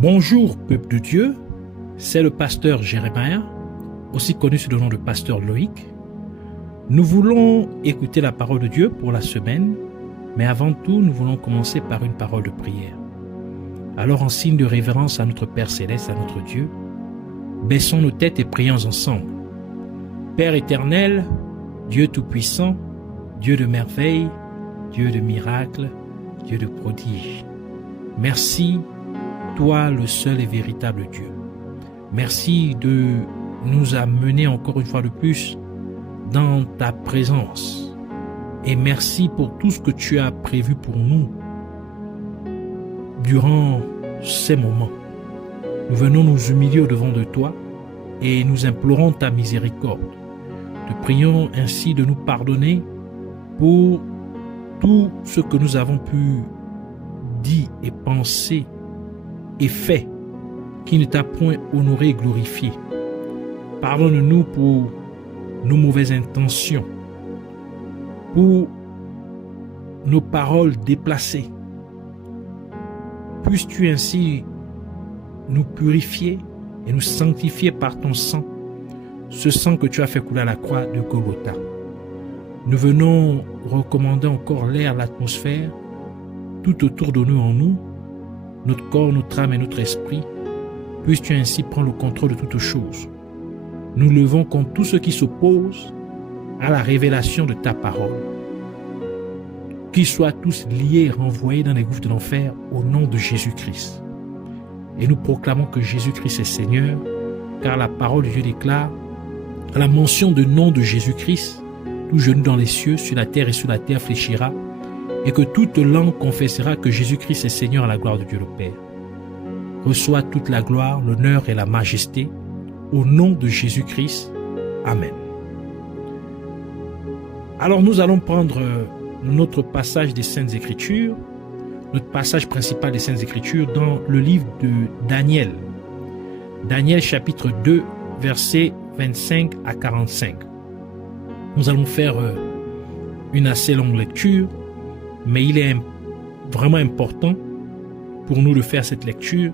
Bonjour peuple de Dieu, c'est le pasteur Jérémia, aussi connu sous le nom de pasteur Loïc. Nous voulons écouter la parole de Dieu pour la semaine, mais avant tout, nous voulons commencer par une parole de prière. Alors, en signe de révérence à notre Père Céleste, à notre Dieu, baissons nos têtes et prions ensemble. Père éternel, Dieu tout-puissant, Dieu de merveilles, Dieu de miracles, Dieu de prodiges. Merci, toi le seul et véritable Dieu. Merci de nous amener encore une fois de plus dans ta présence. Et merci pour tout ce que tu as prévu pour nous durant ces moments. Nous venons nous humilier au-devant de toi et nous implorons ta miséricorde. Te prions ainsi de nous pardonner pour tout ce que nous avons pu dire et penser et fait qui ne t'a point honoré et glorifié. Pardonne-nous pour nos mauvaises intentions, pour nos paroles déplacées. Puisses-tu ainsi nous purifier et nous sanctifier par ton sang, ce sang que tu as fait couler à la croix de Golgotha. Nous venons recommander encore l'air, l'atmosphère, tout autour de nous, en nous, notre corps, notre âme et notre esprit. Puisses-tu ainsi prendre le contrôle de toutes choses. Nous levons contre tout ce qui s'oppose à la révélation de ta parole. Qu'ils soient tous liés et renvoyés dans les gouffres de l'enfer au nom de Jésus-Christ. Et nous proclamons que Jésus-Christ est Seigneur, car la parole de Dieu déclare, à la mention du nom de Jésus-Christ, tout genou dans les cieux, sur la terre et sous la terre fléchira, et que toute langue confessera que Jésus-Christ est Seigneur à la gloire de Dieu le Père. Reçois toute la gloire, l'honneur et la majesté, au nom de Jésus-Christ. Amen. Alors nous allons prendre notre passage des Saintes Écritures, notre passage principal des Saintes Écritures dans le livre de Daniel. Daniel chapitre 2, versets 25 à 45. Nous allons faire une assez longue lecture, mais il est vraiment important pour nous de faire cette lecture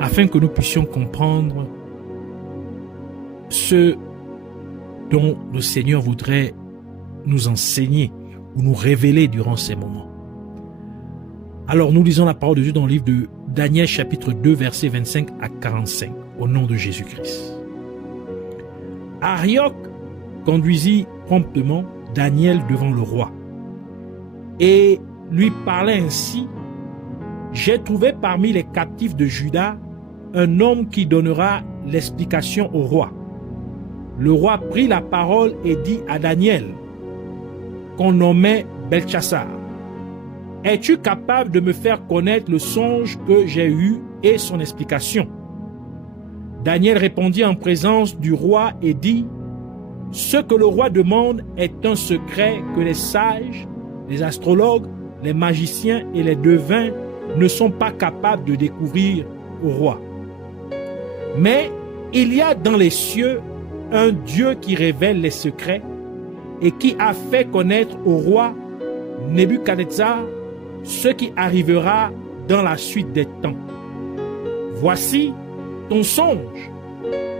afin que nous puissions comprendre ce dont le Seigneur voudrait nous enseigner ou nous révéler durant ces moments. Alors nous lisons la parole de Dieu dans le livre de Daniel chapitre 2 versets 25 à 45 au nom de Jésus-Christ. Arioc conduisit promptement Daniel devant le roi et lui parlait ainsi: j'ai trouvé parmi les captifs de Juda un homme qui donnera l'explication au roi. Le roi prit la parole et dit à Daniel, qu'on nommait Belchassar: es-tu capable de me faire connaître le songe que j'ai eu et son explication? Daniel répondit en présence du roi et dit: ce que le roi demande est un secret que les sages, les astrologues, les magiciens et les devins ne sont pas capables de découvrir au roi. Mais il y a dans les cieux un Dieu qui révèle les secrets et qui a fait connaître au roi Nebuchadnezzar ce qui arrivera dans la suite des temps. Voici ton songe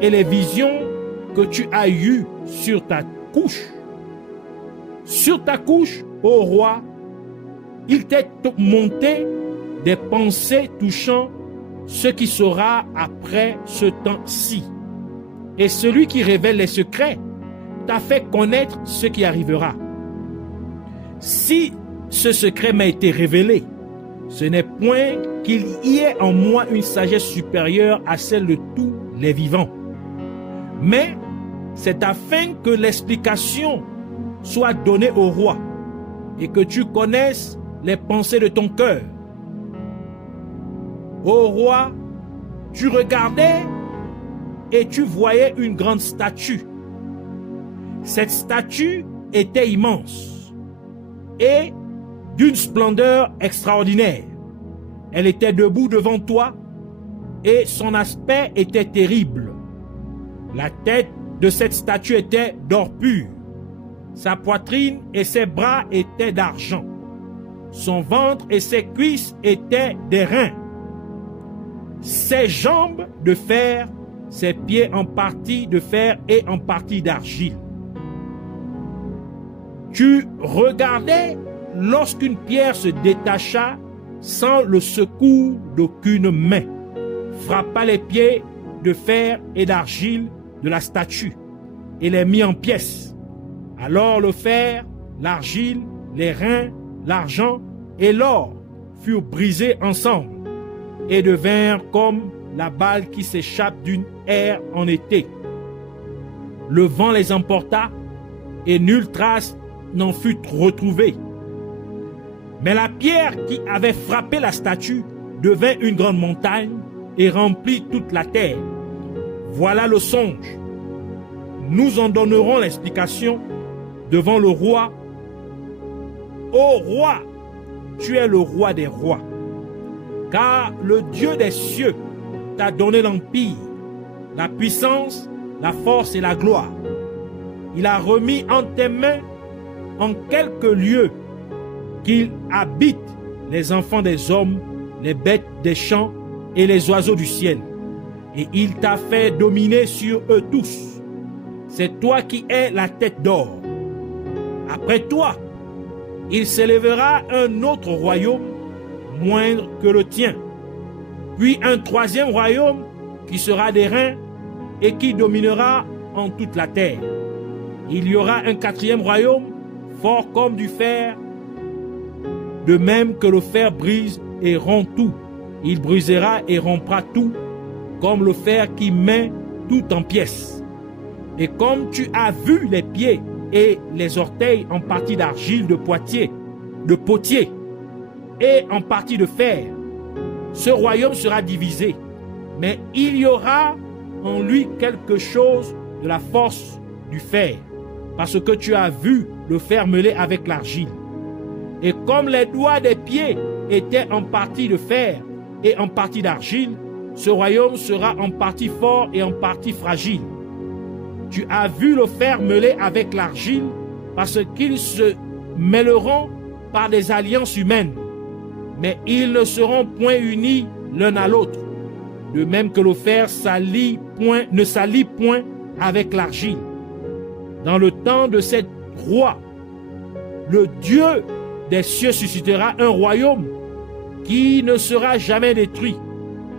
et les visions que tu as eues sur ta couche. Sur ta couche, ô roi, il t'est monté des pensées touchant ce qui sera après ce temps-ci. Et celui qui révèle les secrets t'a fait connaître ce qui arrivera. Si ce secret m'a été révélé, ce n'est point qu'il y ait en moi une sagesse supérieure à celle de tous les vivants. Mais c'est afin que l'explication soit donnée au roi et que tu connaisses les pensées de ton cœur. Ô roi, tu regardais et tu voyais une grande statue. Cette statue était immense et d'une splendeur extraordinaire. Elle était debout devant toi et son aspect était terrible. La tête de cette statue était d'or pur. Sa poitrine et ses bras étaient d'argent. Son ventre et ses cuisses étaient d'airain. ses jambes de fer, ses pieds en partie de fer et en partie d'argile. Tu regardais lorsqu'une pierre se détacha sans le secours d'aucune main, frappa les pieds de fer et d'argile de la statue et les mit en pièces. Alors le fer, l'argile, les reins, l'argent et l'or furent brisés ensemble et devinrent comme la balle qui s'échappe d'une aire en été. Le vent les emporta et nulle trace n'en fut retrouvée. Mais la pierre qui avait frappé la statue devint une grande montagne et remplit toute la terre. Voilà le songe. Nous en donnerons l'explication devant le roi. Ô roi, tu es le roi des rois, car le Dieu des cieux t'a donné l'empire, la puissance, la force et la gloire. Il a remis en tes mains en quelques lieux qu'il habite les enfants des hommes, les bêtes des champs et les oiseaux du ciel. Et il t'a fait dominer sur eux tous. C'est toi qui es la tête d'or. Après toi, il s'élèvera un autre royaume moindre que le tien, puis un troisième royaume qui sera d'airain et qui dominera en toute la terre. Il y aura un quatrième royaume fort comme du fer, de même que le fer brise et rompt tout. Il brisera et rompra tout, comme le fer qui met tout en pièces. Et comme tu as vu les pieds et les orteils en partie d'argile de potier, et en partie de fer, ce royaume sera divisé, mais il y aura en lui quelque chose de la force du fer, parce que tu as vu le fer mêlé avec l'argile. Et comme les doigts des pieds étaient en partie de fer et en partie d'argile, ce royaume sera en partie fort et en partie fragile. Tu as vu le fer mêlé avec l'argile, parce qu'ils se mêleront par des alliances humaines, mais ils ne seront point unis l'un à l'autre, de même que le fer ne s'allie point avec l'argile. Dans le temps de cet roi, le Dieu des cieux suscitera un royaume qui ne sera jamais détruit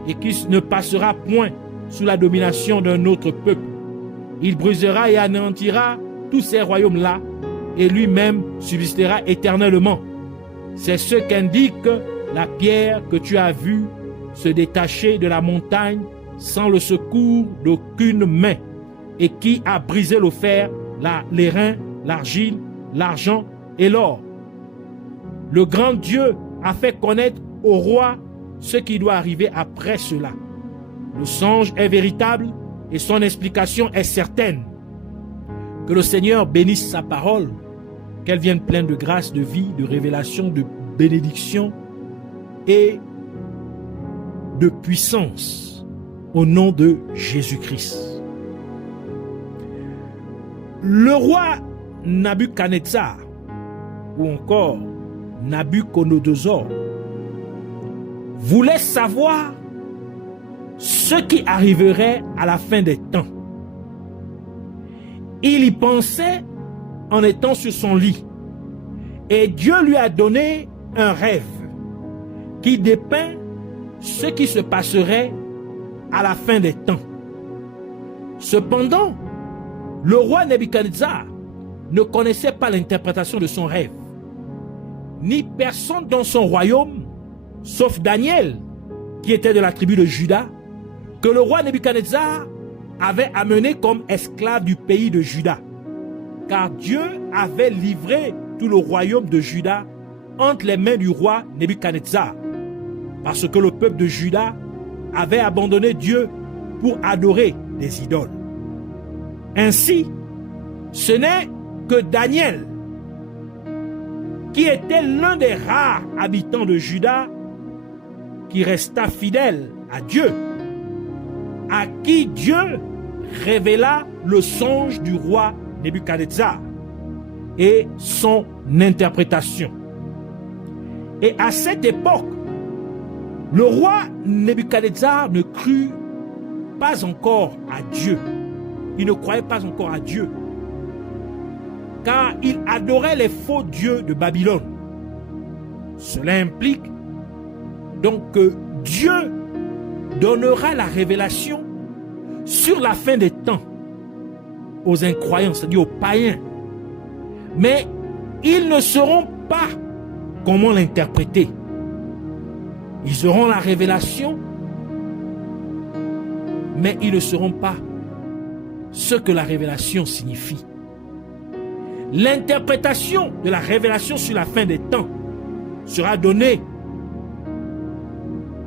et qui ne passera point sous la domination d'un autre peuple. Il brisera et anéantira tous ces royaumes-là et lui-même subsistera éternellement. C'est ce qu'indique la pierre que tu as vue se détacher de la montagne sans le secours d'aucune main et qui a brisé le fer, les reins, l'argile, l'argent et l'or. Le grand Dieu a fait connaître au roi ce qui doit arriver après cela. Le songe est véritable et son explication est certaine. Que le Seigneur bénisse sa parole, qu'elle vienne pleine de grâce, de vie, de révélation, de bénédiction et de puissance au nom de Jésus-Christ. Le roi Nabuchodonosor ou encore Nabuchodonosor voulait savoir ce qui arriverait à la fin des temps. Il y pensait en étant sur son lit et Dieu lui a donné un rêve qui dépeint ce qui se passerait à la fin des temps. Cependant, le roi Nabuchodonosor ne connaissait pas l'interprétation de son rêve, ni personne dans son royaume, sauf Daniel, qui était de la tribu de Juda, que le roi Nabuchodonosor avait amené comme esclave du pays de Juda, car Dieu avait livré tout le royaume de Juda entre les mains du roi Nabuchodonosor, parce que le peuple de Juda avait abandonné Dieu pour adorer des idoles. Ainsi, ce n'est que Daniel, qui était l'un des rares habitants de Juda, qui resta fidèle à Dieu, à qui Dieu révéla le songe du roi Nabuchodonosor et son interprétation. Et à cette époque, Le roi Nebuchadnezzar ne crut pas encore à Dieu. Il ne croyait pas encore à Dieu. Car il adorait les faux dieux de Babylone. Cela implique donc que Dieu donnera la révélation sur la fin des temps aux incroyants, c'est-à-dire aux païens. Mais ils ne sauront pas comment l'interpréter. Ils auront la révélation, mais ils ne sauront pas ce que la révélation signifie. L'interprétation de la révélation sur la fin des temps sera donnée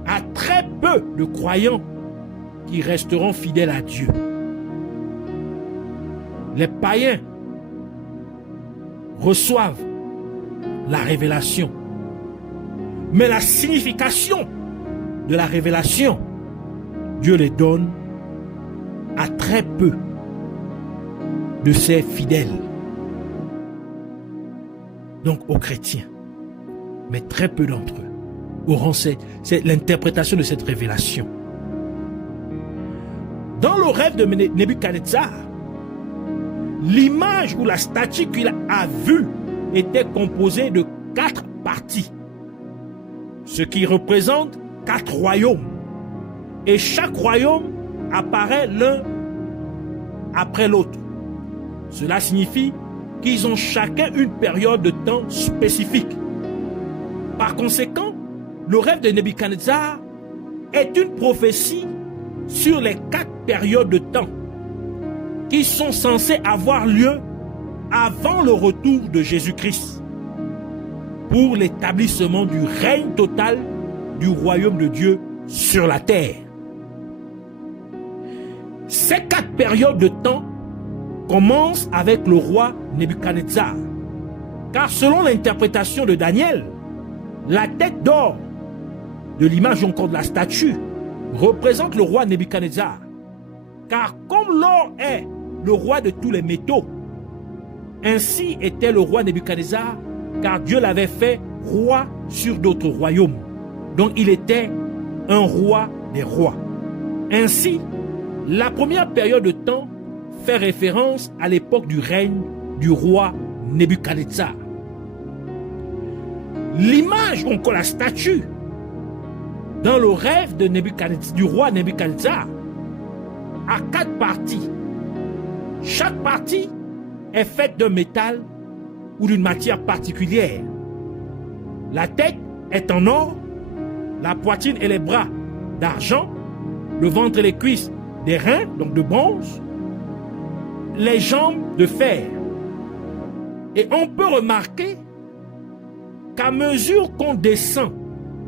à très peu de croyants qui resteront fidèles à Dieu. Les païens reçoivent la révélation, mais la signification de la révélation, Dieu les donne à très peu de ses fidèles. Donc aux chrétiens, mais très peu d'entre eux auront c'est l'interprétation de cette révélation. Dans le rêve de Nebuchadnezzar, l'image ou la statue qu'il a vue était composée de 4 parties, ce qui représente 4 royaumes. Et chaque royaume apparaît l'un après l'autre. Cela signifie qu'ils ont chacun une période de temps spécifique. Par conséquent, le rêve de Nebuchadnezzar est une prophétie sur les 4 périodes de temps qui sont censées avoir lieu avant le retour de Jésus-Christ pour l'établissement du règne total du royaume de Dieu sur la terre. Ces 4 périodes de temps commencent avec le roi Nebuchadnezzar, car selon l'interprétation de Daniel, la tête d'or de l'image encore de la statue représente le roi Nebuchadnezzar, car comme l'or est le roi de tous les métaux, ainsi était le roi Nebuchadnezzar, car Dieu l'avait fait roi sur d'autres royaumes. Donc il était un roi des rois. Ainsi, la première période de temps fait référence à l'époque du règne du roi Nebuchadnezzar. L'image, encore la statue, dans le rêve de du roi Nebuchadnezzar, a 4 parties. Chaque partie est faite d'un métal ou d'une matière particulière. La tête est en or, la poitrine et les bras d'argent, le ventre et les cuisses des reins, donc de bronze, les jambes de fer. Et on peut remarquer qu'à mesure qu'on descend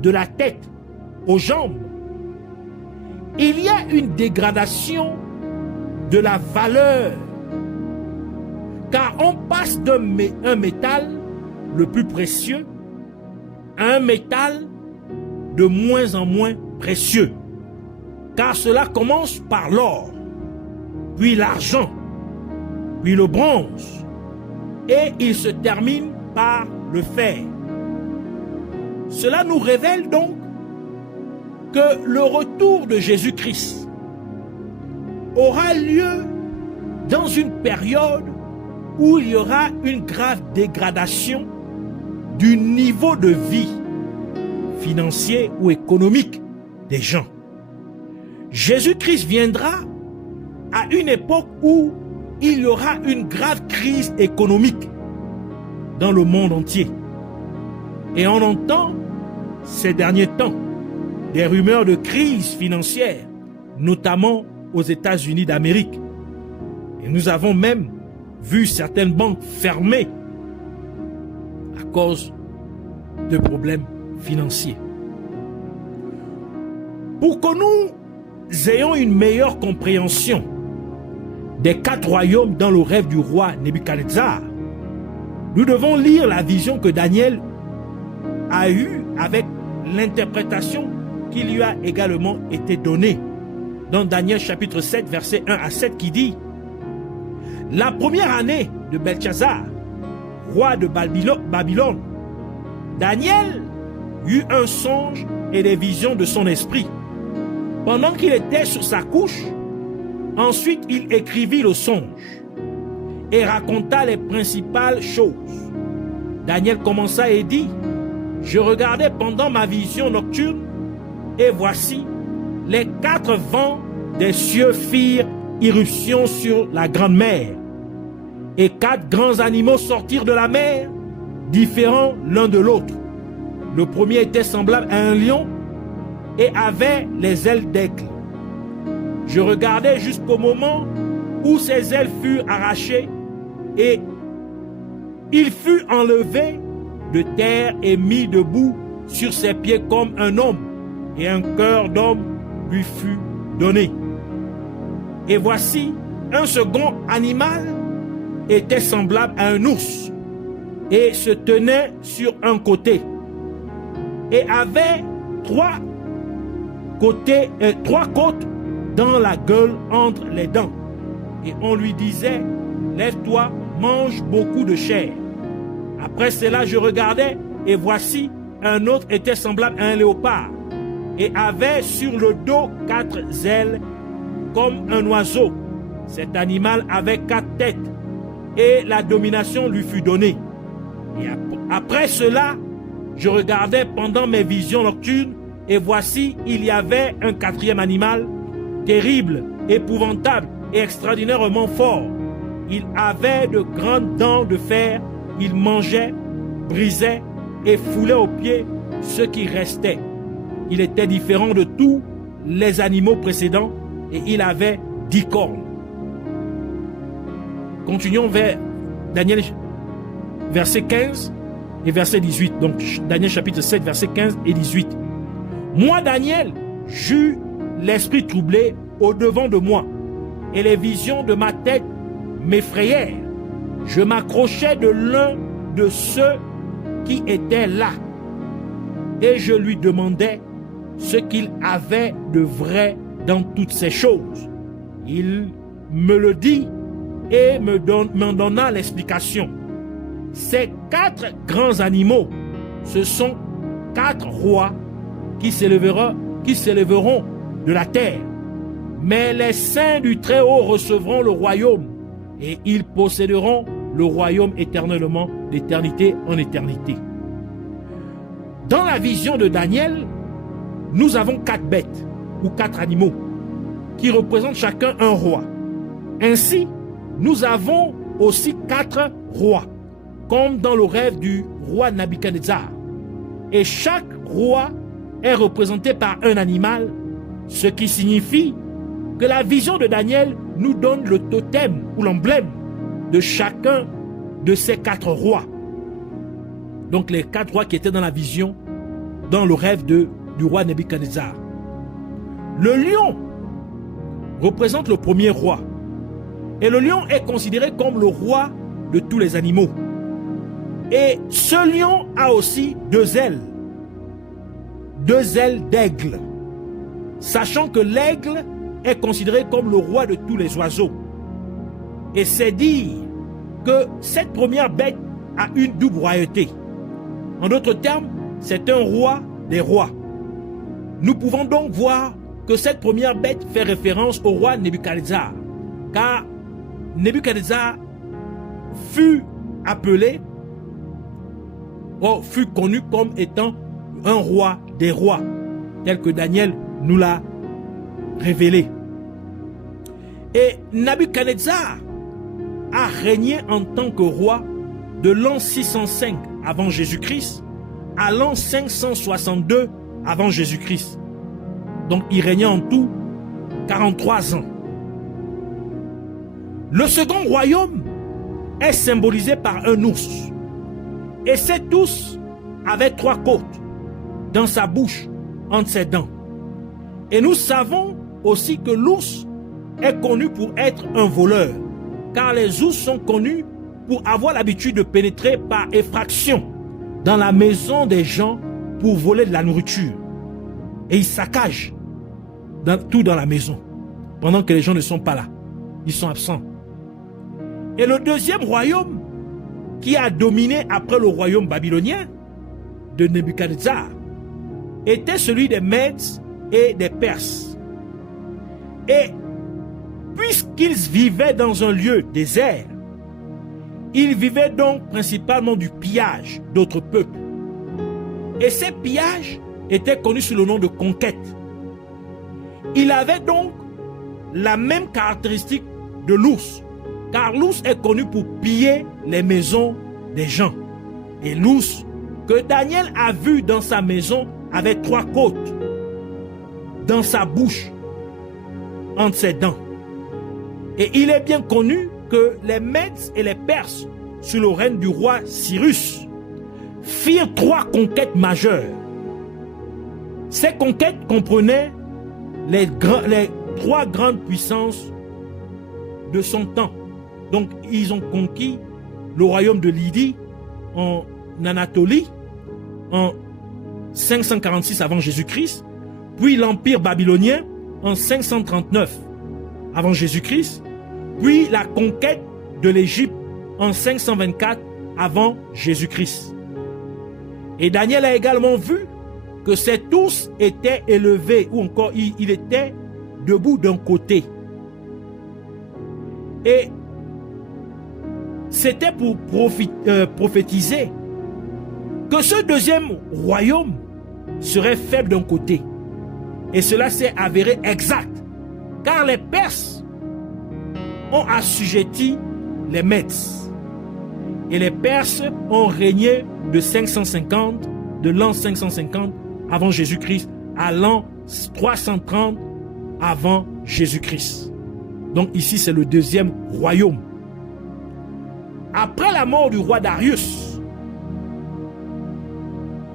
de la tête aux jambes, il y a une dégradation de la valeur, car on passe d'un métal le plus précieux à un métal de moins en moins précieux, car cela commence par l'or, puis l'argent, puis le bronze, et il se termine par le fer. Cela nous révèle donc que le retour de Jésus-Christ aura lieu dans une période où il y aura une grave dégradation du niveau de vie financier ou économique des gens. Jésus-Christ viendra à une époque où il y aura une grave crise économique dans le monde entier. Et on entend ces derniers temps des rumeurs de crise financière, notamment aux États-Unis d'Amérique. Et nous avons même vu certaines banques fermées à cause de problèmes financiers. Pour que nous ayons une meilleure compréhension des 4 royaumes dans le rêve du roi Nebuchadnezzar, nous devons lire la vision que Daniel a eue avec l'interprétation qui lui a également été donnée dans Daniel chapitre 7 verset 1 à 7 qui dit: la première année de Belchazzar, roi de Babylone, Daniel eut un songe et des visions de son esprit. Pendant qu'il était sur sa couche, ensuite il écrivit le songe et raconta les principales choses. Daniel commença et dit, « Je regardais pendant ma vision nocturne, et voici, les 4 vents des cieux firent irruption sur la grande mer, et 4 grands animaux sortirent de la mer, différents l'un de l'autre. Le premier était semblable à un lion et avait les ailes d'aigle. Je regardais jusqu'au moment où ses ailes furent arrachées et il fut enlevé de terre et mis debout sur ses pieds comme un homme, et un cœur d'homme lui fut donné. Et voici, un second animal était semblable à un ours et se tenait sur un côté et avait 3 côtes dans la gueule entre les dents. Et on lui disait, lève-toi, mange beaucoup de chair. Après cela, je regardais et voici, un autre était semblable à un léopard et avait sur le dos 4 ailes comme un oiseau. Cet animal avait 4 têtes et la domination lui fut donnée. Et après cela, je regardais pendant mes visions nocturnes et voici, il y avait un 4e animal, terrible, épouvantable et extraordinairement fort. Il avait de grandes dents de fer, il mangeait, brisait et foulait aux pieds ce qui restait. Il était différent de tous les animaux précédents et il avait 10 cornes. Continuons vers Daniel, verset 15 et verset 18. Donc Daniel chapitre 7, verset 15 et 18. Moi, Daniel, j'eus l'esprit troublé au-devant de moi, et les visions de ma tête m'effrayèrent. Je m'accrochais de l'un de ceux qui étaient là, et je lui demandais ce qu'il avait de vrai dans toutes ces choses. Il me le dit et m'en donna l'explication. Ces 4 grands animaux, ce sont 4 rois qui s'élèveront de la terre. Mais les saints du Très-Haut recevront le royaume et ils posséderont le royaume éternellement, d'éternité en éternité. Dans la vision de Daniel, nous avons 4 bêtes ou 4 animaux qui représentent chacun un roi. Ainsi, nous avons aussi 4 rois, comme dans le rêve du roi Nabuchodonosor. Et chaque roi est représenté par un animal, ce qui signifie que la vision de Daniel nous donne le totem ou l'emblème de chacun de ces 4 rois. Donc les 4 rois qui étaient dans la vision, dans le rêve du roi Nabuchodonosor. Le lion représente le premier roi. Et le lion est considéré comme le roi de tous les animaux. Et ce lion a aussi 2 ailes. 2 ailes d'aigle. Sachant que l'aigle est considéré comme le roi de tous les oiseaux. Et c'est dire que cette première bête a une double royauté. En d'autres termes, c'est un roi des rois. Nous pouvons donc voir que cette première bête fait référence au roi Nebuchadnezzar, car Nebuchadnezzar fut connu comme étant un roi des rois, tel que Daniel nous l'a révélé. Et Nebuchadnezzar a régné en tant que roi de l'an 605 avant Jésus-Christ à l'an 562 avant Jésus-Christ. Donc il régnait en tout 43 ans. Le second royaume est symbolisé par un ours. Et cet ours avait 3 côtes dans sa bouche, entre ses dents. Et nous savons aussi que l'ours est connu pour être un voleur, car les ours sont connus pour avoir l'habitude de pénétrer par effraction dans la maison des gens pour voler de la nourriture. Et ils saccagent tout dans la maison, pendant que les gens ne sont pas là. Ils sont absents. Et le deuxième royaume, qui a dominé après le royaume babylonien de Nebuchadnezzar, était celui des Mèdes et des Perses. Et puisqu'ils vivaient dans un lieu désert, ils vivaient donc principalement du pillage d'autres peuples. Et ces pillages étaient connus sous le nom de conquête. Il avait donc la même caractéristique de l'ours, car l'ours est connu pour piller les maisons des gens. Et l'ours que Daniel a vu dans sa maison avait 3 côtes dans sa bouche, entre ses dents. Et il est bien connu que les Mèdes et les Perses, sous le règne du roi Cyrus, firent 3 conquêtes majeures. Ces conquêtes comprenaient les 3 grandes puissances de son temps. Donc, ils ont conquis le royaume de Lydie en Anatolie en 546 avant Jésus-Christ, puis l'empire babylonien en 539 avant Jésus-Christ, puis la conquête de l'Égypte en 524 avant Jésus-Christ. Et Daniel a également vu que cet ours était élevé, ou encore il était debout d'un côté. Et c'était pour prophétiser que ce deuxième royaume serait faible d'un côté. Et cela s'est avéré exact, car les Perses ont assujetti les Mèdes. Et les Perses ont régné de l'an 550 avant Jésus-Christ à l'an 330 avant Jésus-Christ. Donc ici, c'est le deuxième royaume. Après la mort du roi Darius,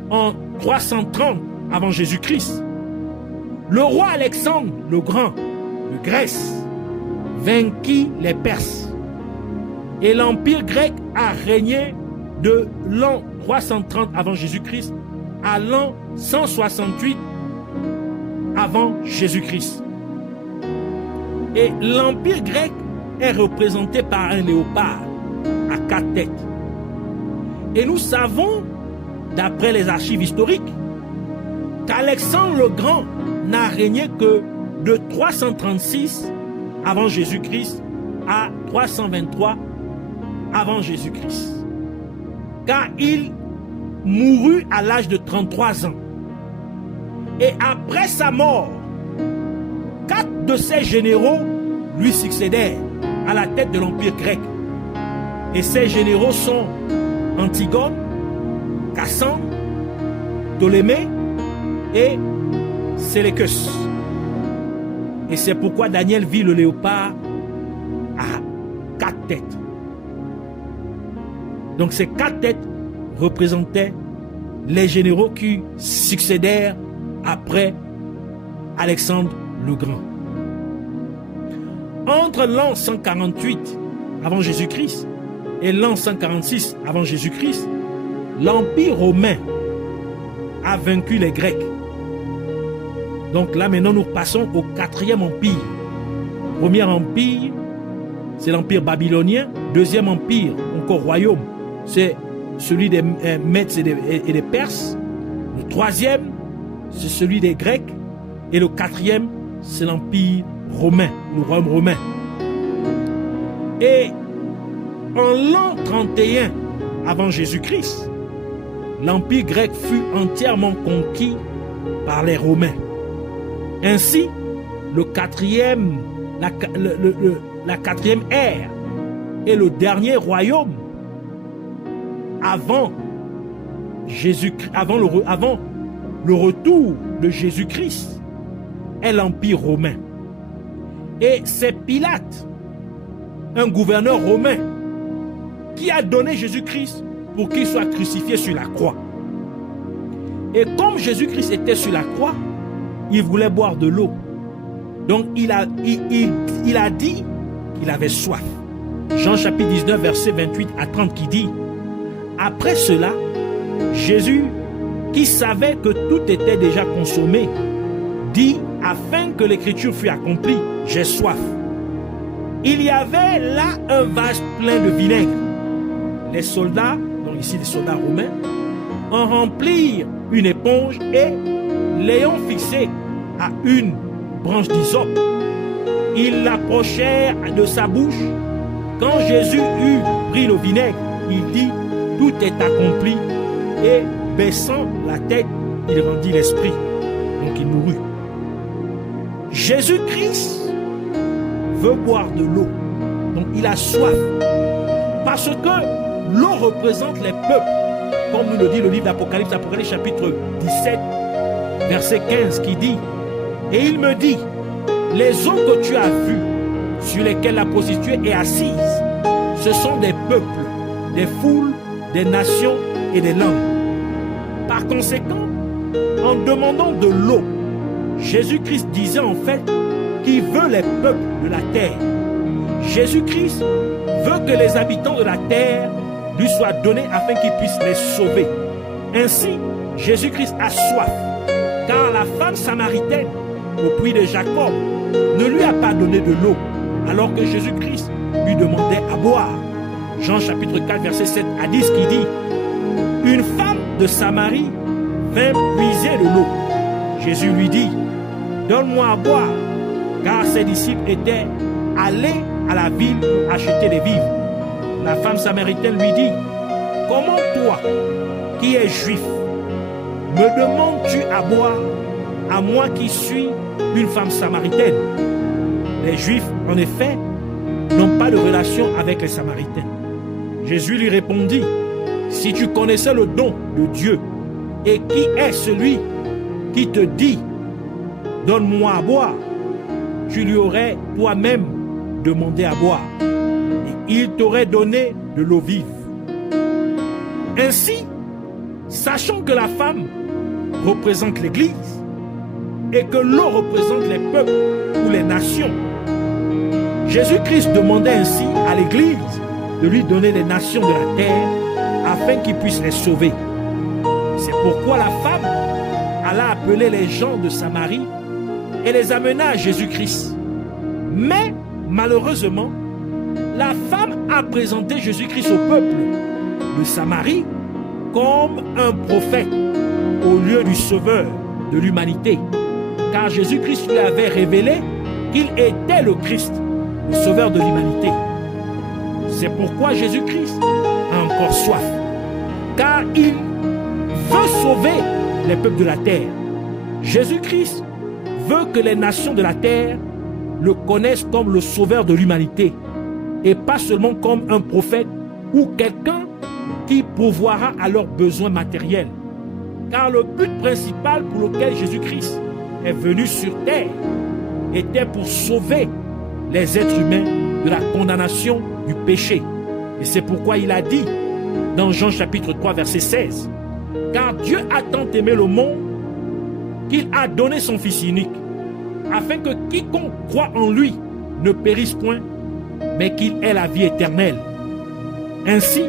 en 330 avant Jésus-Christ, le roi Alexandre le Grand de Grèce vainquit les Perses. Et l'empire grec a régné de l'an 330 avant Jésus-Christ à l'an 168 avant Jésus-Christ. Et l'empire grec est représenté par un léopard à 4 têtes. Et nous savons, d'après les archives historiques, qu'Alexandre le Grand n'a régné que de 336 avant Jésus-Christ à 323 avant Jésus-Christ. Car il mourut à l'âge de 33 ans. Et après sa mort, 4 de ses généraux lui succédèrent à la tête de l'empire grec. Et ces généraux sont Antigone, Cassandre, Ptolémée et Séleucus. Et c'est pourquoi Daniel vit le léopard à 4 têtes. Donc ces 4 têtes représentaient les généraux qui succédèrent après Alexandre le Grand. Entre l'an 148 avant Jésus-Christ et l'an 146 avant Jésus-Christ, l'Empire romain a vaincu les Grecs. Donc là maintenant nous passons au 4e empire. Premier empire, c'est l'empire babylonien. Deuxième empire, encore royaume, c'est celui des Mèdes et des Perses. Le 3e, c'est celui des Grecs. Et le 4e, c'est l'empire romain, le royaume romain. Et en l'an 31 avant Jésus-Christ, l'empire grec fut entièrement conquis par les Romains. Ainsi, la quatrième ère et le dernier royaume avant le retour de Jésus-Christ est l'Empire romain. Et c'est Pilate, un gouverneur romain, qui a donné Jésus-Christ pour qu'il soit crucifié sur la croix. Et comme Jésus-Christ était sur la croix, il voulait boire de l'eau. Donc il a dit qu'il avait soif. Jean chapitre 19, verset 28 à 30 qui dit: après cela, Jésus, qui savait que tout était déjà consommé, dit, afin que l'écriture fût accomplie, j'ai soif. Il y avait là un vase plein de vinaigre. Les soldats, donc ici les soldats romains, en remplirent une éponge et l'ayant fixé à une branche d'hysope, ils l'approchèrent de sa bouche. Quand Jésus eut pris le vinaigre, il dit, tout est accompli, et baissant la tête, il rendit l'esprit. Donc il mourut. Jésus-Christ veut boire de l'eau. Donc il a soif. Parce que l'eau représente les peuples. Comme nous le dit le livre d'Apocalypse, Apocalypse chapitre 17, verset 15, qui dit, et il me dit, les eaux que tu as vues, sur lesquelles la prostituée est assise, ce sont des peuples, des foules, des nations et des langues. Par conséquent, en demandant de l'eau, Jésus-Christ disait en fait qu'il veut les peuples de la terre. Jésus-Christ veut que les habitants de la terre lui soient donnés afin qu'il puisse les sauver. Ainsi, Jésus-Christ a soif, car la femme samaritaine au puits de Jacob ne lui a pas donné de l'eau, alors que Jésus-Christ lui demandait à boire. Jean chapitre 4, verset 7 à 10 qui dit, une femme de Samarie vint puiser de l'eau. Jésus lui dit, donne-moi à boire, car ses disciples étaient allés à la ville pour acheter des vivres. La femme samaritaine lui dit, comment toi, qui es juif, me demandes-tu à boire, à moi qui suis une femme samaritaine? Les Juifs, en effet, n'ont pas de relation avec les Samaritains. Jésus lui répondit, si tu connaissais le don de Dieu, et qui est celui qui te dit, donne-moi à boire, tu lui aurais toi-même demandé à boire, et il t'aurait donné de l'eau vive. Ainsi, sachant que la femme représente l'Église, et que l'eau représente les peuples ou les nations, Jésus-Christ demandait ainsi à l'Église de lui donner les nations de la terre afin qu'il puisse les sauver. C'est pourquoi la femme alla appeler les gens de Samarie et les amena à Jésus-Christ. Mais malheureusement, la femme a présenté Jésus-Christ au peuple de Samarie comme un prophète au lieu du sauveur de l'humanité. Car Jésus-Christ lui avait révélé qu'il était le Christ, le sauveur de l'humanité. C'est pourquoi Jésus-Christ a encore soif, car il veut sauver les peuples de la terre. Jésus-Christ veut que les nations de la terre le connaissent comme le sauveur de l'humanité et pas seulement comme un prophète ou quelqu'un qui pourvoira à leurs besoins matériels. Car le but principal pour lequel Jésus-Christ est venu sur terre était pour sauver les êtres humains de la condamnation du péché. Et c'est pourquoi il a dit dans Jean chapitre 3 verset 16, car Dieu a tant aimé le monde qu'il a donné son Fils unique, afin que quiconque croit en lui ne périsse point, mais qu'il ait la vie éternelle. Ainsi,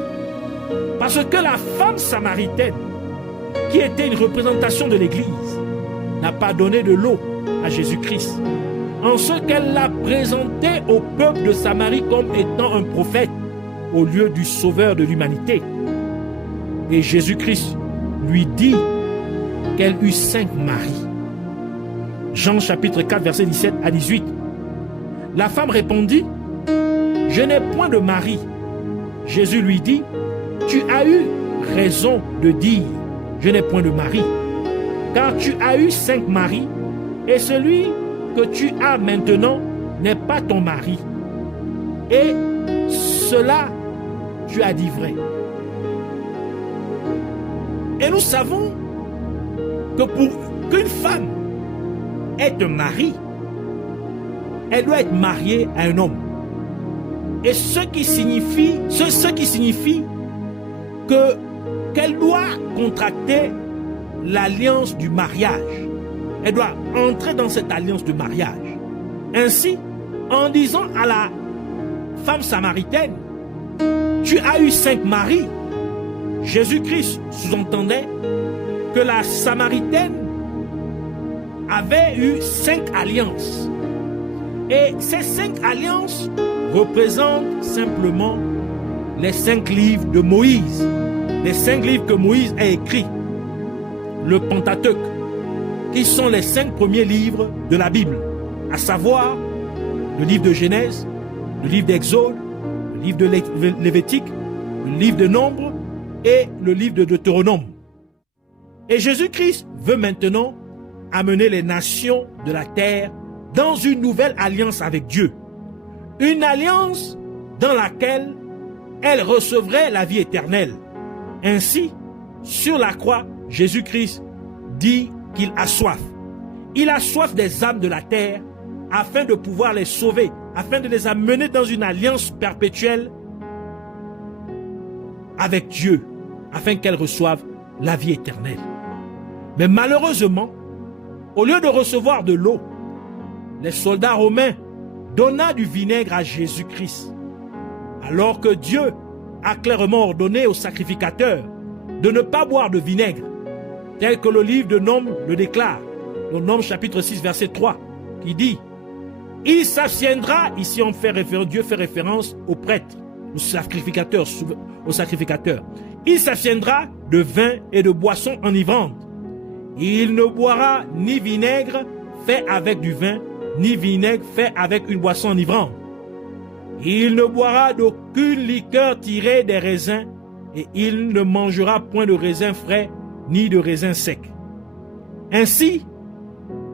parce que la femme samaritaine, qui était une représentation de l'Église, n'a pas donné de l'eau à Jésus-Christ, en ce qu'elle l'a présenté au peuple de Samarie comme étant un prophète au lieu du sauveur de l'humanité. Et Jésus-Christ lui dit qu'elle eut 5 maris. Jean chapitre 4 verset 17 à 18. La femme répondit, je n'ai point de mari. Jésus lui dit, tu as eu raison de dire, je n'ai point de mari, car tu as eu 5 maris, et celui que tu as maintenant n'est pas ton mari. Et cela, tu as dit vrai. Et nous savons que pour qu'une femme ait un mari, elle doit être mariée à un homme. Et ce qui signifie qu'elle doit contracter l'alliance du mariage. Elle doit entrer dans cette alliance de mariage. Ainsi, en disant à la femme samaritaine, tu as eu 5 maris, Jésus-Christ sous-entendait que la samaritaine avait eu 5 alliances. Et ces 5 alliances représentent simplement les 5 livres de Moïse. Les 5 livres que Moïse a écrits. Le Pentateuque. qui sont les 5 premiers livres de la Bible, à savoir le livre de Genèse, le livre d'Exode, le livre de Lévitique, le livre de Nombre et le livre de Deutéronome. Et Jésus-Christ veut maintenant amener les nations de la terre dans une nouvelle alliance avec Dieu. Une alliance dans laquelle elles recevraient la vie éternelle. Ainsi, sur la croix, Jésus-Christ dit qu'il a soif. Il a soif des âmes de la terre afin de pouvoir les sauver, afin de les amener dans une alliance perpétuelle avec Dieu, afin qu'elles reçoivent la vie éternelle. Mais malheureusement, au lieu de recevoir de l'eau, les soldats romains donna du vinaigre à Jésus-Christ, alors que Dieu a clairement ordonné aux sacrificateurs de ne pas boire de vinaigre, tel que le livre de Nombre le déclare, le Nombre chapitre 6 verset 3, qui dit « Il s'abstiendra », ici on fait référence, Dieu fait référence aux prêtres, aux sacrificateurs, « Il s'abstiendra de vin et de boissons enivrantes. Il ne boira ni vinaigre fait avec du vin, ni vinaigre fait avec une boisson enivrante. Il ne boira d'aucune liqueur tirée des raisins, et il ne mangera point de raisins frais, ni de raisins secs. » Ainsi,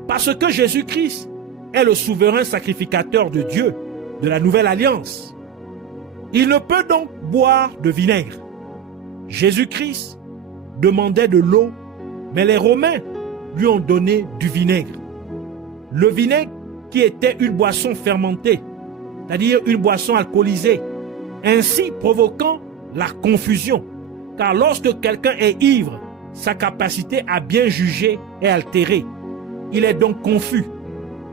parce que Jésus-Christ est le souverain sacrificateur de Dieu, de la nouvelle alliance, il ne peut donc boire de vinaigre. Jésus-Christ demandait de l'eau, mais les Romains lui ont donné du vinaigre. Le vinaigre qui était une boisson fermentée, c'est-à-dire une boisson alcoolisée, ainsi provoquant la confusion. Car lorsque quelqu'un est ivre, sa capacité à bien juger est altérée. Il est donc confus.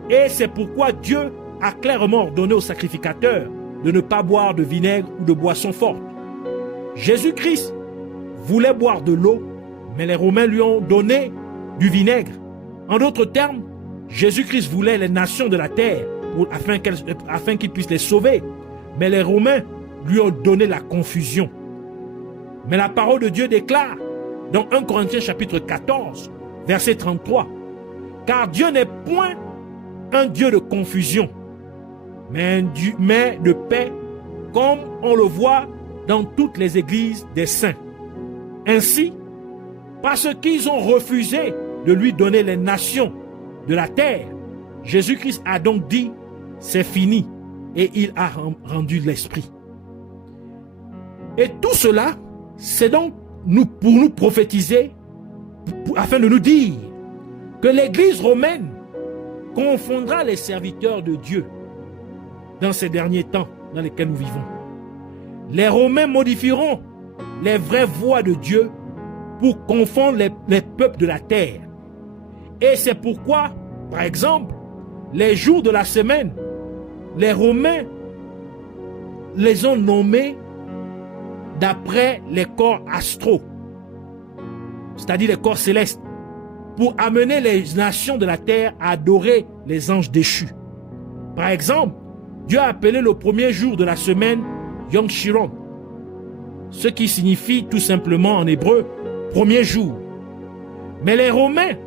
Et c'est pourquoi Dieu a clairement ordonné aux sacrificateurs de ne pas boire de vinaigre ou de boisson forte. Jésus-Christ voulait boire de l'eau, mais les Romains lui ont donné du vinaigre. En d'autres termes, Jésus-Christ voulait les nations de la terre afin qu'il puisse les sauver. Mais les Romains lui ont donné la confusion. Mais la parole de Dieu déclare dans 1 Corinthiens chapitre 14, verset 33, « Car Dieu n'est point un Dieu de confusion, mais de paix, comme on le voit dans toutes les églises des saints. Ainsi, parce qu'ils ont refusé de lui donner les nations de la terre, Jésus-Christ a donc dit, c'est fini, et il a rendu l'esprit. » Et tout cela, c'est donc pour nous prophétiser, afin de nous dire que l'Église romaine confondra les serviteurs de Dieu dans ces derniers temps dans lesquels nous vivons. Les Romains modifieront les vraies voies de Dieu pour confondre les peuples de la terre. Et c'est pourquoi, par exemple, les jours de la semaine, les Romains les ont nommés d'après les corps astraux, c'est-à-dire les corps célestes, pour amener les nations de la terre à adorer les anges déchus. Par exemple, Dieu a appelé le premier jour de la semaine Yom Shiron, ce qui signifie tout simplement en hébreu premier jour. Mais les Romains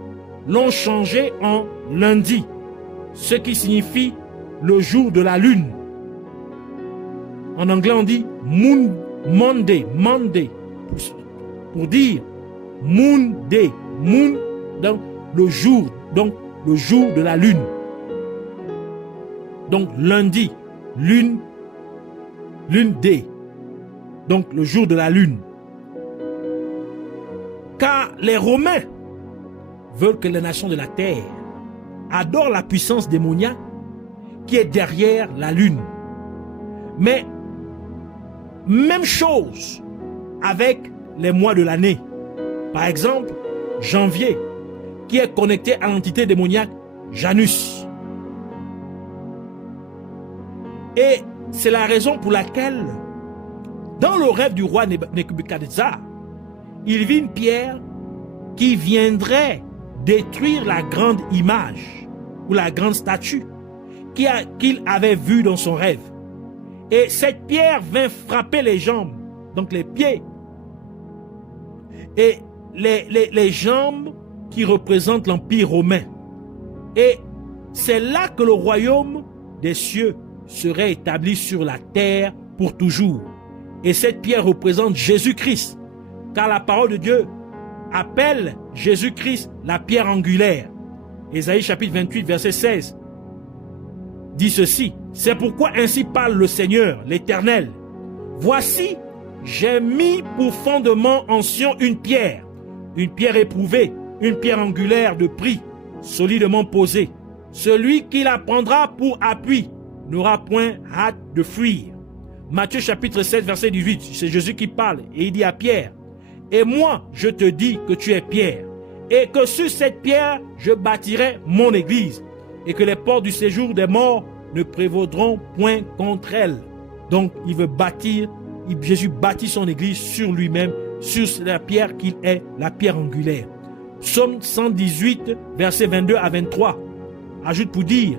l'ont changé en lundi, ce qui signifie le jour de la lune. En anglais on dit Monday, pour dire Moon Day, Moon, donc le jour de la lune. Donc lundi, lune day, donc le jour de la lune. Car les Romains veulent que les nations de la terre adorent la puissance démoniaque qui est derrière la lune. Mais même chose avec les mois de l'année. Par exemple, janvier, qui est connecté à l'entité démoniaque Janus. Et c'est la raison pour laquelle, dans le rêve du roi Nebuchadnezzar, il vit une pierre qui viendrait détruire la grande image ou la grande statue qu'il avait vue dans son rêve. Et cette pierre vint frapper les jambes, donc les pieds. Et les jambes qui représente l'Empire romain. Et c'est là que le royaume des cieux serait établi sur la terre pour toujours. Et cette pierre représente Jésus-Christ, car la parole de Dieu appelle Jésus-Christ la pierre angulaire. Ésaïe chapitre 28, verset 16 dit ceci: c'est pourquoi ainsi parle le Seigneur, l'Éternel. Voici, j'ai mis pour fondement en Sion une pierre éprouvée, une pierre angulaire de prix, solidement posée. Celui qui la prendra pour appui n'aura point hâte de fuir. Matthieu chapitre 7, verset 18, c'est Jésus qui parle et il dit à Pierre: et moi, je te dis que tu es Pierre, et que sur cette pierre, je bâtirai mon église, et que les portes du séjour des morts ne prévaudront point contre elle. Donc, il veut bâtir, Jésus bâtit son église sur lui-même, sur la pierre qu'il est, la pierre angulaire. Psaume 118, versets 22 à 23, ajoute pour dire: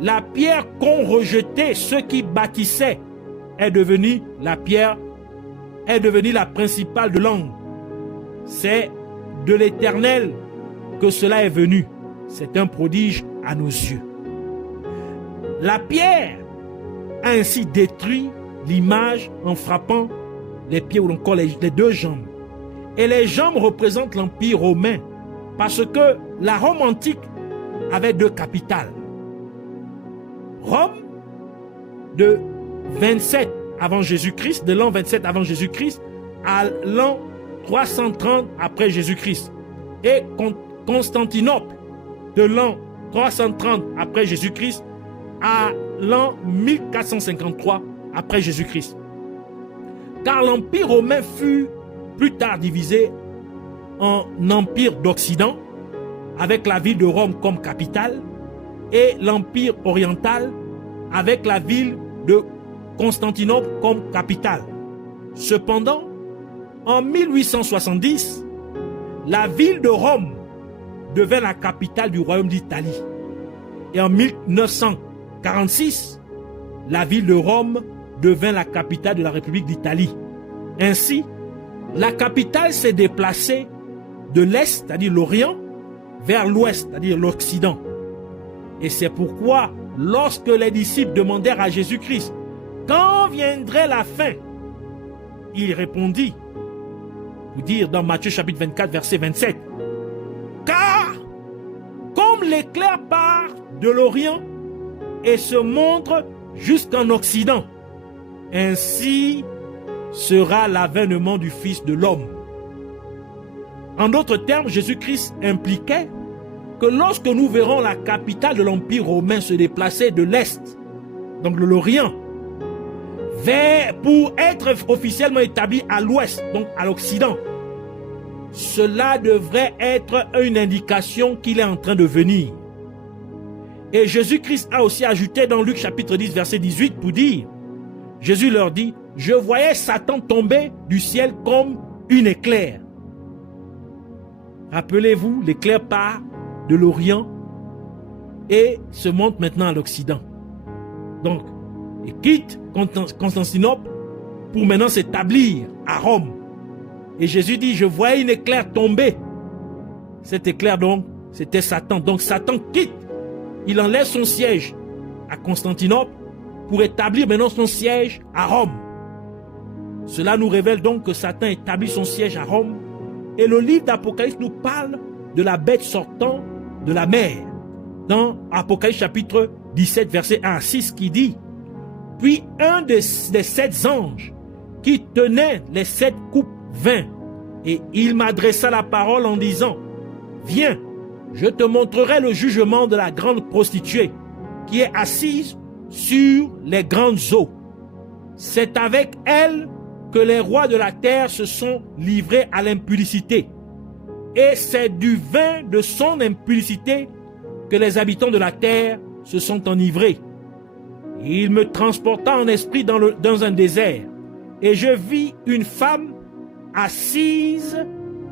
la pierre qu'ont rejeté ceux qui bâtissaient est devenue la principale de l'angle. C'est de l'Éternel que cela est venu. C'est un prodige à nos yeux. La pierre a ainsi détruit l'image en frappant les pieds ou encore les deux jambes. Et les jambes représentent l'Empire romain, parce que la Rome antique avait deux capitales. Rome de 27 avant Jésus-Christ, de l'an 27 avant Jésus-Christ à l'an 330 après Jésus-Christ. Et Constantinople de l'an 330 après Jésus-Christ à l'an 1453 après Jésus-Christ. Car l'Empire romain fut plus tard divisé en empire d'Occident, avec la ville de Rome comme capitale, et l'Empire oriental, avec la ville de Constantinople comme capitale. Cependant, en 1870, la ville de Rome devint la capitale du royaume d'Italie. Et en 1946, la ville de Rome devint la capitale de la République d'Italie. Ainsi, la capitale s'est déplacée de l'Est, c'est-à-dire l'Orient, vers l'Ouest, c'est-à-dire l'Occident. Et c'est pourquoi, lorsque les disciples demandèrent à Jésus-Christ quand viendrait la fin, il répondit, pour dire dans Matthieu chapitre 24, verset 27, car comme l'éclair part de l'Orient et se montre jusqu'en Occident, ainsi sera l'avènement du Fils de l'homme. En d'autres termes, Jésus-Christ impliquait que lorsque nous verrons la capitale de l'Empire romain se déplacer de l'Est, donc de l'Orient, pour être officiellement établie à l'Ouest, donc à l'Occident, cela devrait être une indication qu'il est en train de venir. Et Jésus-Christ a aussi ajouté dans Luc chapitre 10, verset 18 pour dire, Jésus leur dit, je voyais Satan tomber du ciel comme une éclair. Rappelez-vous, l'éclair part de l'Orient et se monte maintenant à l'Occident. Donc, il quitte Constantinople pour maintenant s'établir à Rome. Et Jésus dit, je voyais une éclair tomber. Cet éclair donc, c'était Satan. Donc Satan quitte, il enlève son siège à Constantinople pour établir maintenant son siège à Rome. Cela nous révèle donc que Satan établit son siège à Rome. Et le livre d'Apocalypse nous parle de la bête sortant de la mer. Dans Apocalypse chapitre 17, verset 1 à 6, qui dit, puis un des 7 anges qui tenait les 7 coupes vint, et il m'adressa la parole en disant, viens, je te montrerai le jugement de la grande prostituée, qui est assise sur les grandes eaux. C'est avec elle que les rois de la terre se sont livrés à l'impudicité. Et c'est du vin de son impudicité que les habitants de la terre se sont enivrés. Il me transporta en esprit dans un désert, et je vis une femme assise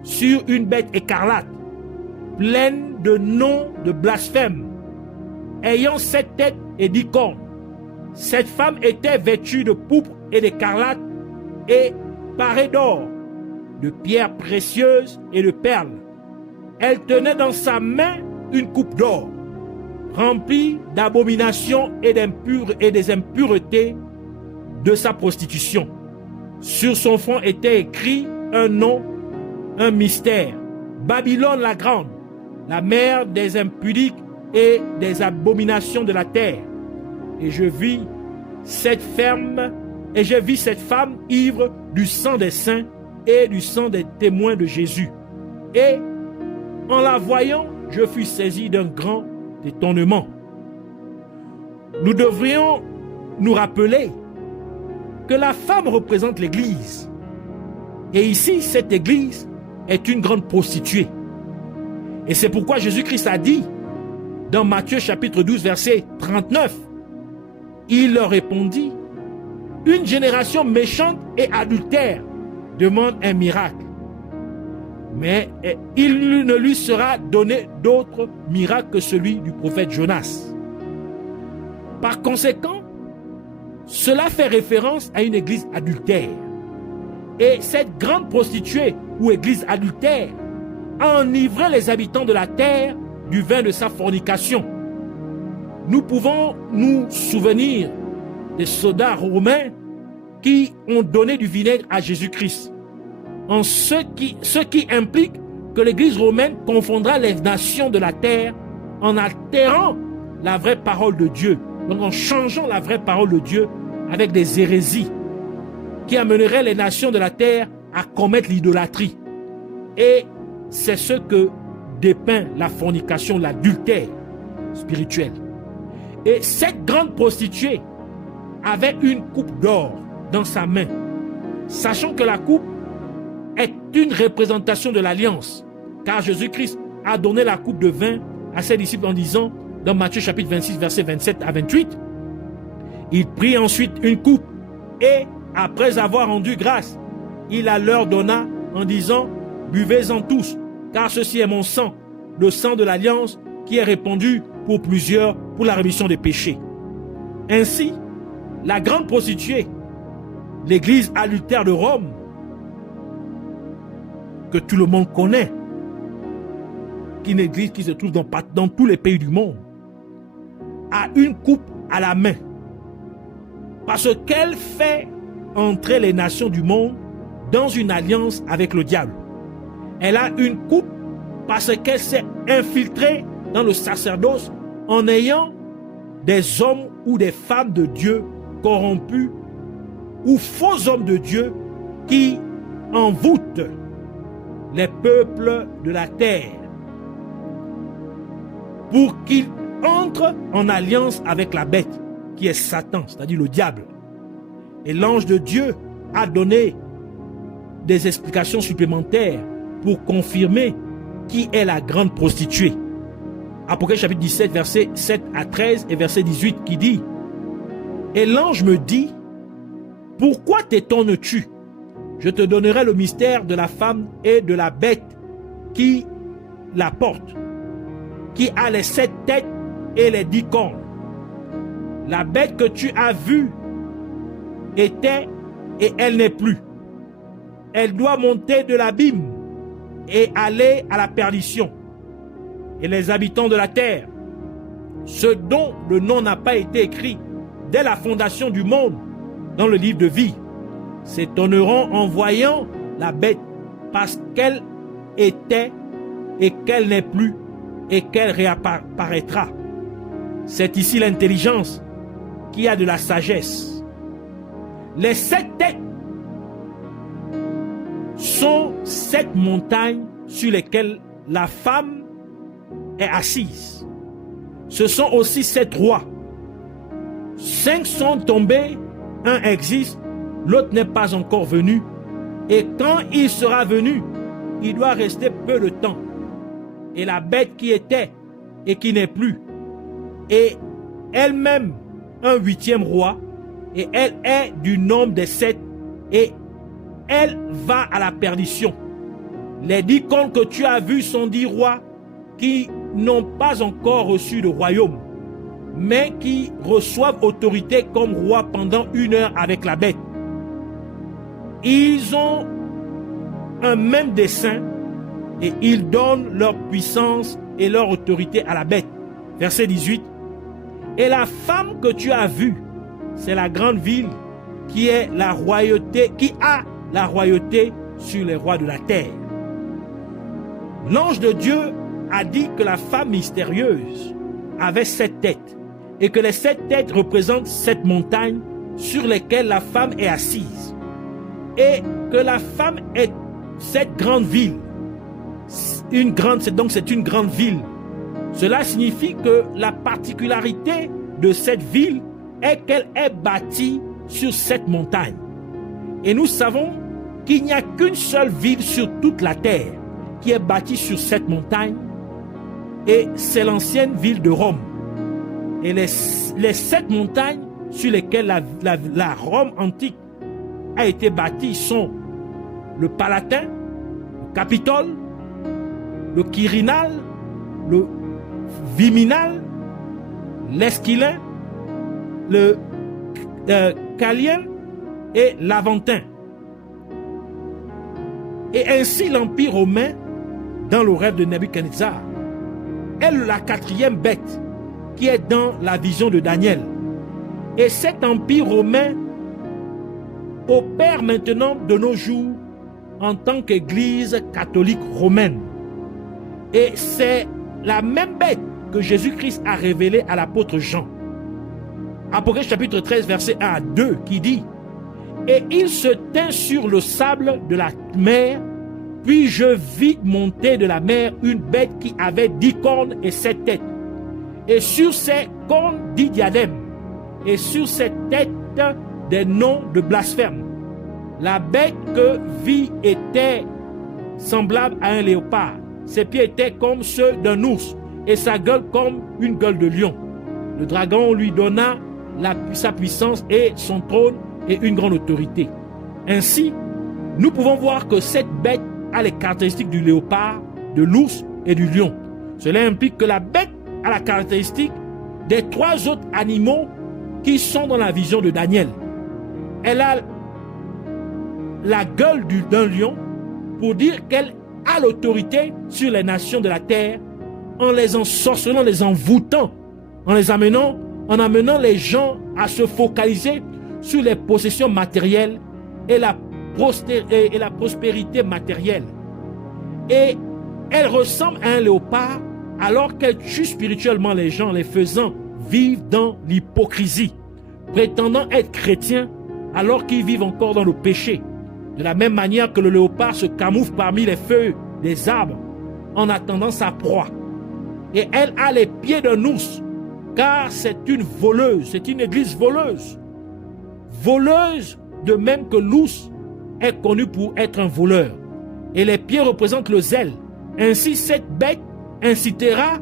sur une bête écarlate, pleine de noms de blasphème, ayant 7 têtes et 10 cornes. Cette femme était vêtue de pourpre et d'écarlate, et parée d'or, de pierres précieuses et de perles. Elle tenait dans sa main une coupe d'or, remplie d'abominations et des impuretés de sa prostitution. Sur son front était écrit un nom, un mystère. Babylone la grande, la mère des impudiques et des abominations de la terre. Et je vis cette femme ivre du sang des saints et du sang des témoins de Jésus. Et en la voyant, je fus saisi d'un grand étonnement. Nous devrions nous rappeler que la femme représente l'Église. Et ici, cette Église est une grande prostituée. Et c'est pourquoi Jésus-Christ a dit, dans Matthieu chapitre 12, verset 39, il leur répondit, « Une génération méchante et adultère demande un miracle. Mais il ne lui sera donné d'autre miracle que celui du prophète Jonas. » Par conséquent, cela fait référence à une église adultère. Et cette grande prostituée ou église adultère a enivré les habitants de la terre du vin de sa fornication. Nous pouvons nous souvenir des soldats romains qui ont donné du vinaigre à Jésus-Christ. Ce qui implique que l'église romaine confondra les nations de la terre en altérant la vraie parole de Dieu. Donc en changeant la vraie parole de Dieu avec des hérésies qui amèneraient les nations de la terre à commettre l'idolâtrie. Et c'est ce que dépeint la fornication, l'adultère spirituel. Et cette grande prostituée avait une coupe d'or dans sa main, sachant que la coupe est une représentation de l'alliance, car Jésus-Christ a donné la coupe de vin à ses disciples en disant, dans Matthieu chapitre 26, versets 27 à 28, il prit ensuite une coupe et, après avoir rendu grâce, il la leur donna en disant, buvez-en tous, car ceci est mon sang, le sang de l'alliance qui est répandu pour plusieurs pour la rémission des péchés. Ainsi, la grande prostituée, l'église adultère de Rome, que tout le monde connaît, qui est une église qui se trouve dans tous les pays du monde, a une coupe à la main, parce qu'elle fait entrer les nations du monde dans une alliance avec le diable. Elle a une coupe parce qu'elle s'est infiltrée dans le sacerdoce en ayant des hommes ou des femmes de Dieu corrompus ou faux hommes de Dieu qui envoûtent les peuples de la terre pour qu'ils entrent en alliance avec la bête qui est Satan, c'est-à-dire le diable. Et l'ange de Dieu a donné des explications supplémentaires pour confirmer qui est la grande prostituée. Apocalypse chapitre 17, versets 7 à 13 et verset 18 qui dit, « Et l'ange me dit, pourquoi t'étonnes-tu? Je te donnerai le mystère de la femme et de la bête qui la porte, qui a les 7 têtes et les 10 cornes. La bête que tu as vue était et elle n'est plus. Elle doit monter de l'abîme et aller à la perdition. Et les habitants de la terre, ceux dont le nom n'a pas été écrit dès la fondation du monde dans le livre de vie, s'étonneront en voyant la bête parce qu'elle était et qu'elle n'est plus et qu'elle réapparaîtra. C'est ici l'intelligence qui a de la sagesse. Les 7 têtes sont 7 montagnes sur lesquelles la femme est assise. Ce sont aussi 7 rois. 5 sont tombés, un existe, l'autre n'est pas encore venu. Et quand il sera venu, il doit rester peu de temps. Et la bête qui était et qui n'est plus, et elle-même un 8e roi, et elle est du nombre des 7, et elle va à la perdition. Les 10 cornes que tu as vus sont 10 rois qui n'ont pas encore reçu le royaume, mais qui reçoivent autorité comme roi pendant 1 heure avec la bête. Ils ont un même dessein et ils donnent leur puissance et leur autorité à la bête. Verset 18. Et la femme que tu as vue, c'est la grande ville qui a la royauté sur les rois de la terre. L'ange de Dieu a dit que la femme mystérieuse avait 7 têtes et que les 7 têtes représentent 7 montagnes sur lesquelles la femme est assise, et que la femme est cette grande ville. C'est une grande ville. Cela signifie que la particularité de cette ville est qu'elle est bâtie sur 7 montagnes. Et nous savons qu'il n'y a qu'une seule ville sur toute la terre qui est bâtie sur 7 montagnes, et c'est l'ancienne ville de Rome. Et les 7 montagnes sur lesquelles la Rome antique a été bâtie sont le Palatin, le Capitole, le Quirinal, le Viminal, l'Esquilin, le Calien et l'Aventin. Et ainsi l'Empire romain, dans le rêve de Nebuchadnezzar, est la 4e bête qui est dans la vision de Daniel. Et cet empire romain opère maintenant de nos jours en tant qu'Église catholique romaine. Et c'est la même bête que Jésus-Christ a révélée à l'apôtre Jean. Apocalypse chapitre 13, verset 1 à 2, qui dit: et il se tint sur le sable de la mer, puis je vis monter de la mer une bête qui avait 10 cornes et 7 têtes, et sur ces cornes 10 diadèmes, et sur ces têtes des noms de blasphème. La bête que vit était semblable à un léopard. Ses pieds étaient comme ceux d'un ours, et sa gueule comme une gueule de lion. Le dragon lui donna sa puissance et son trône et une grande autorité. Ainsi, nous pouvons voir que cette bête a les caractéristiques du léopard, de l'ours et du lion. Cela implique que la bête a la caractéristique des 3 autres animaux qui sont dans la vision de Daniel. Elle a la gueule d'un lion pour dire qu'elle a l'autorité sur les nations de la terre en les ensorcelant, les envoûtant, en amenant les gens à se focaliser sur les possessions matérielles et la prospérité matérielle. Et elle ressemble à un léopard alors qu'elle tue spirituellement les gens, les faisant vivre dans l'hypocrisie, prétendant être chrétiens alors qu'ils vivent encore dans le péché. De la même manière que le léopard se camoufle parmi les feuilles des arbres en attendant sa proie. Et elle a les pieds d'un ours, car c'est une voleuse, c'est une église voleuse. Voleuse de même que l'ours est connu pour être un voleur. Et les pieds représentent le zèle. Ainsi, cette bête incitera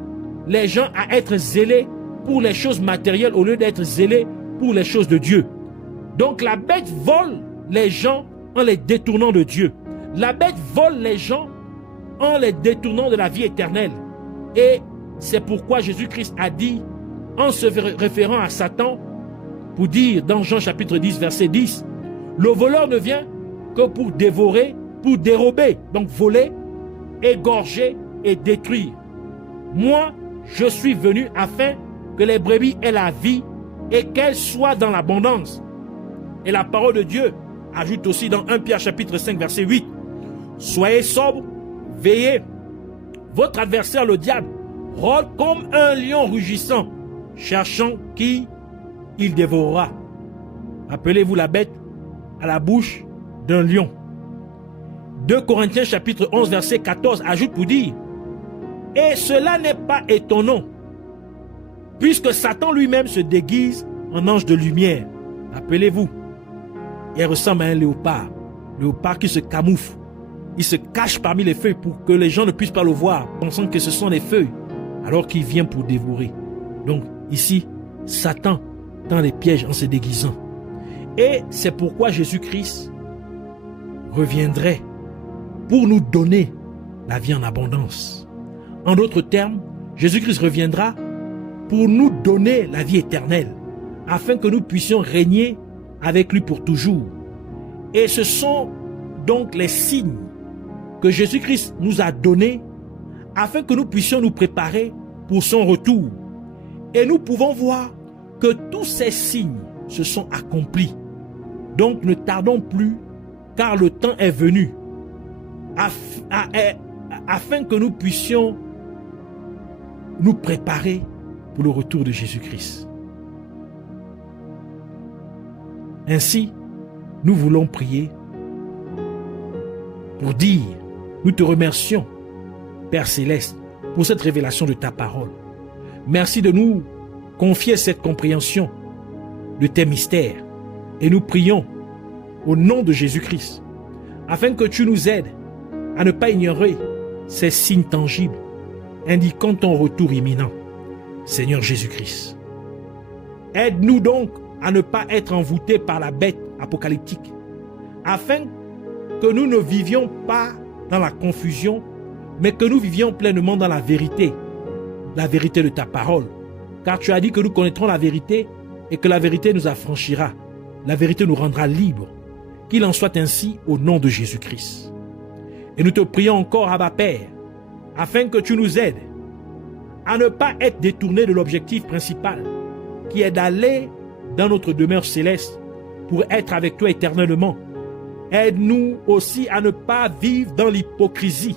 les gens à être zélés pour les choses matérielles au lieu d'être zélés pour les choses de Dieu. Donc la bête vole les gens en les détournant de Dieu. La bête vole les gens en les détournant de la vie éternelle. Et c'est pourquoi Jésus-Christ a dit, en se référant à Satan, pour dire dans Jean chapitre 10, verset 10, le voleur ne vient que pour dévorer, pour dérober, donc voler, égorger et détruire. Moi, je suis venu afin que les brebis aient la vie et qu'elles soient dans l'abondance. Et la parole de Dieu ajoute aussi dans 1 Pierre chapitre 5, verset 8, soyez sobres, veillez. Votre adversaire, le diable, rôde comme un lion rugissant, cherchant qui il dévorera. Rappelez-vous la bête à la bouche d'un lion. 2 Corinthiens chapitre 11 verset 14 ajoute pour dire, et cela n'est pas étonnant, puisque Satan lui-même se déguise en ange de lumière. Rappelez-vous, il ressemble à un léopard qui se camoufle. Il se cache parmi les feuilles pour que les gens ne puissent pas le voir, pensant que ce sont les feuilles, alors qu'il vient pour dévorer. Donc ici, Satan tend les pièges en se déguisant. Et c'est pourquoi Jésus-Christ reviendrait pour nous donner la vie en abondance. En d'autres termes, Jésus-Christ reviendra pour nous donner la vie éternelle, afin que nous puissions régner avec lui pour toujours. Et ce sont donc les signes que Jésus-Christ nous a donné afin que nous puissions nous préparer pour son retour. Et nous pouvons voir que tous ces signes se sont accomplis. Donc ne tardons plus, car le temps est venu, afin que nous puissions nous préparer pour le retour de Jésus-Christ. Ainsi, nous voulons prier pour dire, nous te remercions, Père Céleste, pour cette révélation de ta parole. Merci de nous confier cette compréhension de tes mystères. Et nous prions au nom de Jésus-Christ, afin que tu nous aides à ne pas ignorer ces signes tangibles, indiquant ton retour imminent. Seigneur Jésus-Christ, aide-nous donc à ne pas être envoûtés par la bête apocalyptique, afin que nous ne vivions pas dans la confusion, mais que nous vivions pleinement dans la vérité de ta parole. Car tu as dit que nous connaîtrons la vérité et que la vérité nous affranchira. La vérité nous rendra libres. Qu'il en soit ainsi au nom de Jésus-Christ. Et nous te prions encore, Abba Père, afin que tu nous aides à ne pas être détournés de l'objectif principal, qui est d'aller dans notre demeure céleste pour être avec toi éternellement. Aide-nous aussi à ne pas vivre dans l'hypocrisie,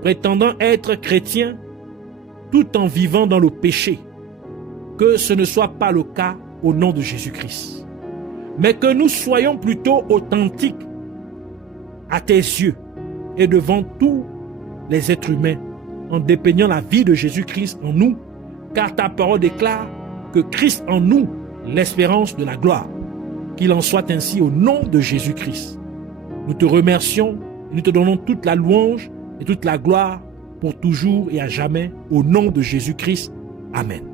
prétendant être chrétiens tout en vivant dans le péché. Que ce ne soit pas le cas au nom de Jésus-Christ, mais que nous soyons plutôt authentiques à tes yeux et devant tous les êtres humains, en dépeignant la vie de Jésus-Christ en nous, car ta parole déclare que Christ en nous, l'espérance de la gloire. Qu'il en soit ainsi au nom de Jésus-Christ. Nous te remercions et nous te donnons toute la louange et toute la gloire pour toujours et à jamais, au nom de Jésus-Christ. Amen.